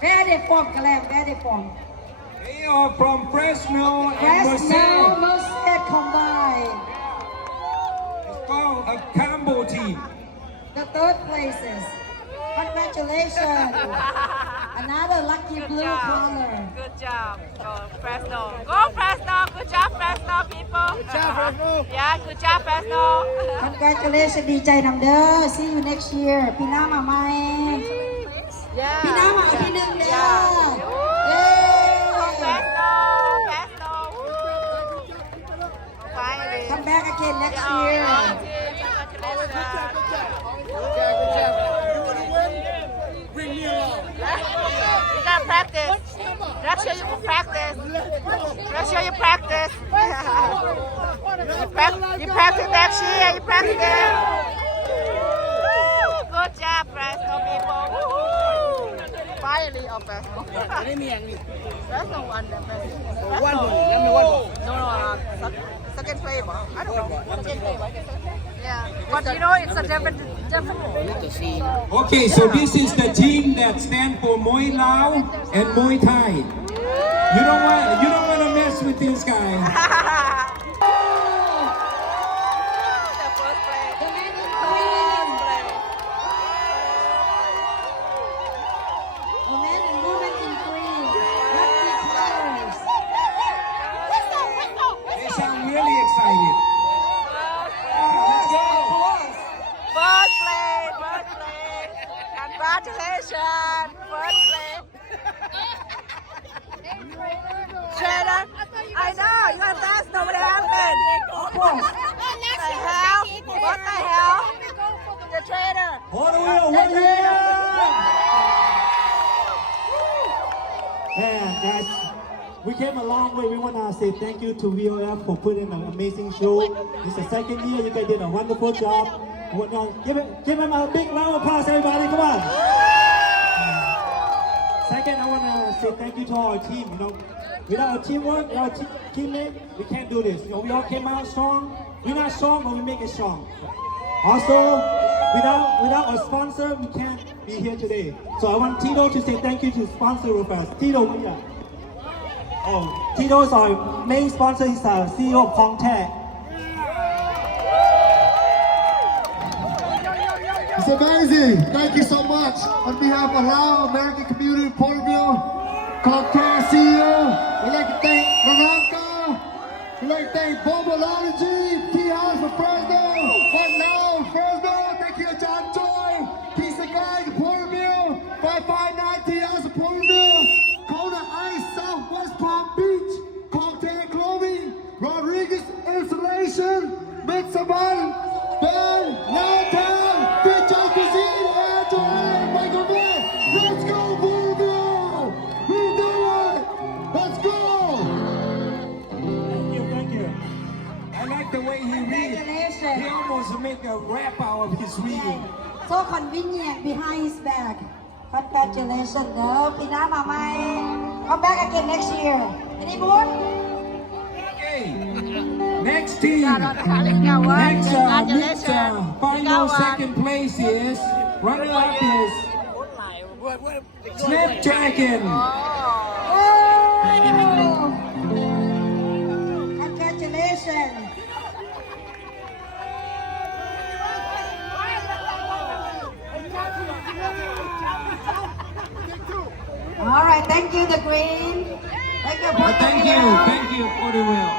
Where they from, Kalam? Where they from? They are from Fresno and Fresno, Merced. Merced combined. It's called a combo team. The third places. Congratulations. Another lucky blue color. Good job. Go Fresno. Go Fresno. Good job Fresno people. Good job, Fresno. Yeah, good job Fresno. Congratulations ดีใจนำเด้อ See you next year ปีหน้ามาไหม Yeah. ปีหน้ามาอีกทีหนึ่งเด้อ เย้ Fresno. Fresno. Finally. Come back again next year. Bring me along. You gotta practice. Next year you can practice. Next year you practice. You practice next year. You practice. Good job, Fresno people. Finally, oh Fresno. Fresno won the best. No, second place. I don't know. Second place. Yeah, but you know it's a different. Okay, so this is the team that stand for Muay Lao and Muay Thai. You don't want to mess with this guy. The first place. The man in green. The man and woman in green. Lucky players. They sound really excited. Let's go. First place, first place. Congratulations, first place. Trainer, I know, you have to ask nobody happened. What the hell? What the hell? The trainer. What a wheel. Yeah, guys, we came a long way. We want to say thank you to VOF for putting an amazing show. It's the second year. You guys did a wonderful job. Give him a big round of applause, everybody. Come on. Second, I want to say thank you to our team. Without our teamwork, without our teammate, we can't do this. We all came out strong. We're not strong, but we make it strong. Also, without a sponsor, we can't be here today. So I want Tito to say thank you to sponsor with us. Tito, yeah. Oh, Tito is our main sponsor. He's our CEO of Contact. It's amazing. Thank you so much. On behalf of Lao American Community Porterville, Comcast CEO, we'd like to thank Veronica. We'd like to thank Bobo Lology, Key House for Fresno. What now, Fresno? Thank you, John Joy, Pizza Guy, Porterville, 559 Key House of Porterville, Kona Ice, Southwest Palm Beach, Contact Clothing, Rodriguez Installation, Mitsubishi, Ben, Downtown, Big John Cuisine, and Joanne, Michael Mann. Let's go, Porterville! We do it! Let's go! Thank you. I like the way he reads. Congratulations. He almost make a rap out of his reading. So convenient behind his back. Congratulations เด้อปีหน้ามาไหม Come back again next year. Any more? Okay. Next team. Next, final second place is runner-up is Snapdragon. Congratulations. All right, thank you, the Green. Thank you, Thank you for the wheel.